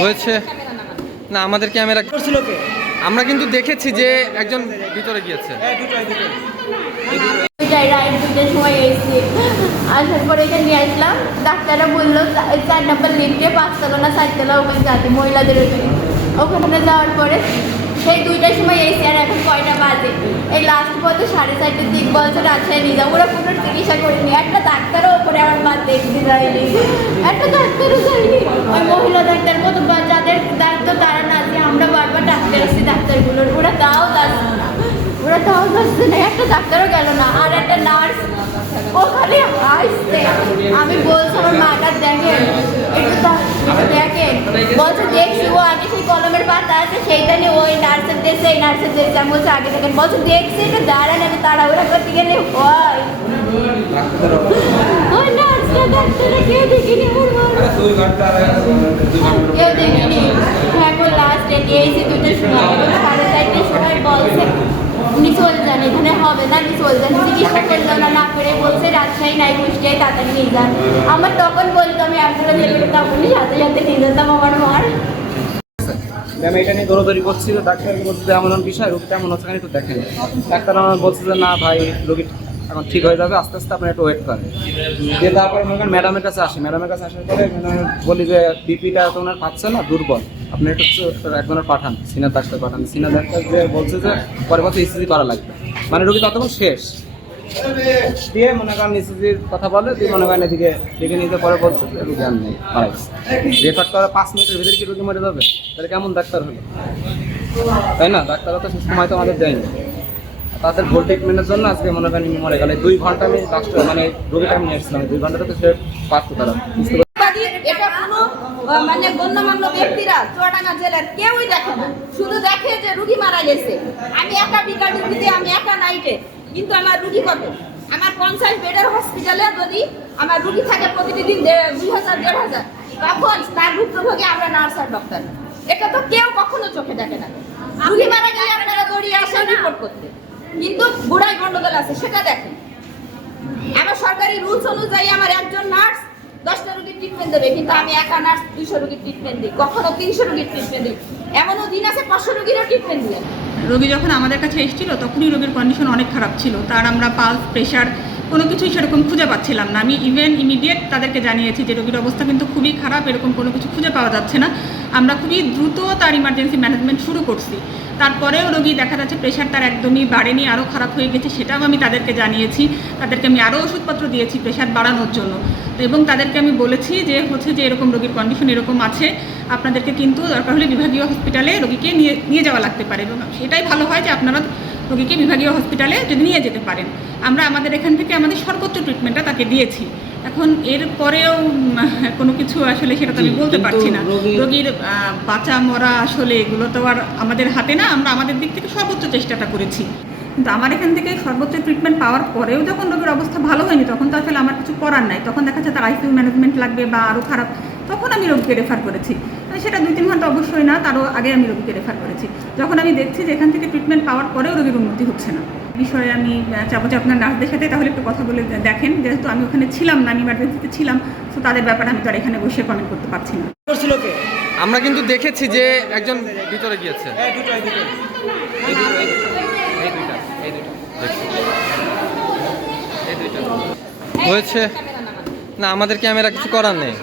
হয়েছে। না আমাদের ক্যামেরা করছিল কে? আমরা কিন্তু দেখেছি যে একজন ভিতরে গিয়েছে। হ্যাঁ আসার পরে এখানে নিয়ে আসলাম। ডাক্তাররা বলল চার নম্বর লিফটে পাঁচতলা না চারতলা ওখানে যাতে মহিলাদের ওখানে। ওখানে যাওয়ার পরে সেই দুইটার সময় এসেছি আর এখন কয়টা বাজে? এই লাস্ট পর্যন্ত সাড়ে চারটের দিক বলছে রাজশাহী নিয়ে যাও ওরা কোনো চিকিৎসা করিনি। একটা ডাক্তারও ওপরে আমার মা দেখতে যায়নি একটা ডাক্তারও যায়নি ওই মহিলা ডাক্তার বা যাদের দায়িত্ব তারা না আছে আমরা বারবার ডাক্তার এসেছি ডাক্তারগুলোর ওরা তাও যাচ্ছে না। ওরা তাও যাচ্ছে না। একটা ডাক্তারও গেল না। আর একটা নার্স ওখানে আসছে। আমি বলছি, আমার মাটা দেখেন। একটু দেখেন। বলছে, দেখছি, ও আগে সেই কলমের পাতা আছে, সেইটা নিয়ে ওই নার্সের দেশে, এই নার্সের দেশে। আমি বলছি, আগে দেখেন। বলছে, দেখছি, একটু দাঁড়ান, আমি তাড়াহুড়া করতে গেলে হয়। রাজশাহী নাই কুষ্টিয়ায় তাড়াতাড়ি নিয়ে যান আমার তখন বলতো আমি অ্যাম্বুলেন্স তখনই সাথে নিয়ে যেতাম আমার মার এটা নিয়ে ডাক্তার এমন বিষয় রোগীটা এমন হচ্ছে ডাক্তার আমার বলছে না ভাই রোগী এখন ঠিক হয়ে যাবে, আস্তে আস্তে আপনার একটু ওয়েট করেন। দিয়ে তারপরে মনে করেন ম্যাডামের কাছে আসি। ম্যাডামের কাছে আসার পরে বলি যে বিপিটা তো ওনার পাচ্ছে না, দুর্বল। আপনি একটু একজনের পাঠান সিনিয়র ডাক্তার পাঠান। সিনিয়র ডাক্তার যে বলছে যে, পরে বছর ইসিজি করা লাগবে। মানে রোগী ততক্ষণ শেষ। দিয়ে মনে করেন ইসিজির কথা বলে, দিয়ে মনে করেন এদিকে দেখে নিতে পরে বলছে যে, রোগী আর নেই। মারা গেছে রেফার পাঁচ মিনিটের ভিতরে কি রোগী মরে যাবে? তাহলে কেমন ডাক্তার হলো? তাই না? ডাক্তাররা তো সুস্থ সময় তো আমাদের দেয়নি। তাদের ভোল ট্রিটমেন্টের জন্য আজকে মনে করেন মরে গেলে। দুই ঘণ্টা আমি ডাক্তার মানে রোগীটা আমি এসেছিলাম। দুই ঘন্টাতে তো সে পারতো তারা। এটা মানে ব্যক্তিরা চুয়াডাঙ্গা জেলার কেউই দেখে না। শুধু দেখে যে রুগী মারা গেছে। আমি আমি নাইটে কিন্তু আমার রুগী কত? আমার বেডের যদি আমার রুগী থাকে হাজার, দেড় হাজার, তখন তার আমরা নার্স আর ডক্টর এটা তো কেউ কখনো চোখে দেখে না। রুগী মারা গেলে আপনারা দৌড়িয়ে আসেন রিপোর্ট করতে। কিন্তু বুড়াই গন্ডগোল আছে, সেটা দেখেন। আমার সরকারি রুলস অনুযায়ী আমার একজন নার্স দশটা রুগীর ট্রিটমেন্ট দেবে, কিন্তু আমি একা নার্স দুইশো রুগীর ট্রিটমেন্ট দিই, কখনো তিনশো রুগীর ট্রিটমেন্ট দিই। এমনও দিন আছে পাঁচশো রুগীরও ট্রিটমেন্ট দিলেন রোগী যখন আমাদের কাছে এসেছিল, তখনই রোগীর কন্ডিশন অনেক খারাপ ছিল। তার আমরা পালস প্রেশার কোনো কিছুই সেরকম খুঁজে পাচ্ছিলাম না। আমি ইভেন ইমিডিয়েট তাদেরকে জানিয়েছি যে, রোগীর অবস্থা কিন্তু খুবই খারাপ, এরকম কোনো কিছু খুঁজে পাওয়া যাচ্ছে না। আমরা খুবই দ্রুত তার ইমার্জেন্সি ম্যানেজমেন্ট শুরু করছি। তারপরেও রোগী দেখা যাচ্ছে প্রেশার তার একদমই বাড়েনি, আরও খারাপ হয়ে গেছে সেটাও আমি তাদেরকে জানিয়েছি। তাদেরকে আমি আরও ওষুধপত্র দিয়েছি প্রেশার বাড়ানোর জন্য। এবং তাদেরকে আমি বলেছি যে, হচ্ছে যে, এরকম রোগীর কন্ডিশন এরকম আছে, আপনাদেরকে কিন্তু দরকার হলে বিভাগীয় হসপিটালে রোগীকে নিয়ে নিয়ে যাওয়া লাগতে পারে। এবং এটাই ভালো হয় যে, আপনারা রোগীকে বিভাগীয় হসপিটালে যদি নিয়ে যেতে পারেন। আমরা আমাদের এখান থেকে আমাদের সর্বোচ্চ ট্রিটমেন্টটা তাকে দিয়েছি। এখন এর পরেও কোনো কিছু আসলে সেটা তো আমি বলতে পারছি না। রোগীর বাঁচা মরা আসলে এগুলো তো আর আমাদের হাতে না। আমরা আমাদের দিক থেকে সর্বোচ্চ চেষ্টাটা করেছি। কিন্তু আমার এখান থেকে সর্বোচ্চ ট্রিটমেন্ট পাওয়ার পরেও যখন রোগীর অবস্থা ভালো হয়নি তখন তো আসলে আমার কিছু করার নাই। তখন দেখা যাচ্ছে তার আইসিইউ ম্যানেজমেন্ট লাগবে বা আরও খারাপ তখন আমি রোগীকে রেফার করেছি। মানে সেটা দুই তিন ঘণ্টা অবশ্যই না তারও আগে আমি রোগীকে রেফার করেছি। যখন আমি দেখছি যে এখান থেকে ট্রিটমেন্ট পাওয়ার পরেও রোগীর উন্নতি হচ্ছে না। বিষয়ে আমি চাবো যে আপনার নার্সদের সাথে তাহলে একটু কথা বলে দেখেন যেহেতু আমি ওখানে ছিলাম না আমি ইমার্জেন্সিতে ছিলাম তো তাদের ব্যাপারে আমি তো আর এখানে বসে কমেন্ট করতে পারছি না। আমরা কিন্তু দেখেছি যে একজন ভিতরে গিয়েছে। হ্যাঁ দুটোই দুটোই এই দুটো এই দুটো এই দুইটা এই দুইটা দেখছি এই দুইটা হয়েছে। না আমাদের ক্যামেরা কিছু করার নেই।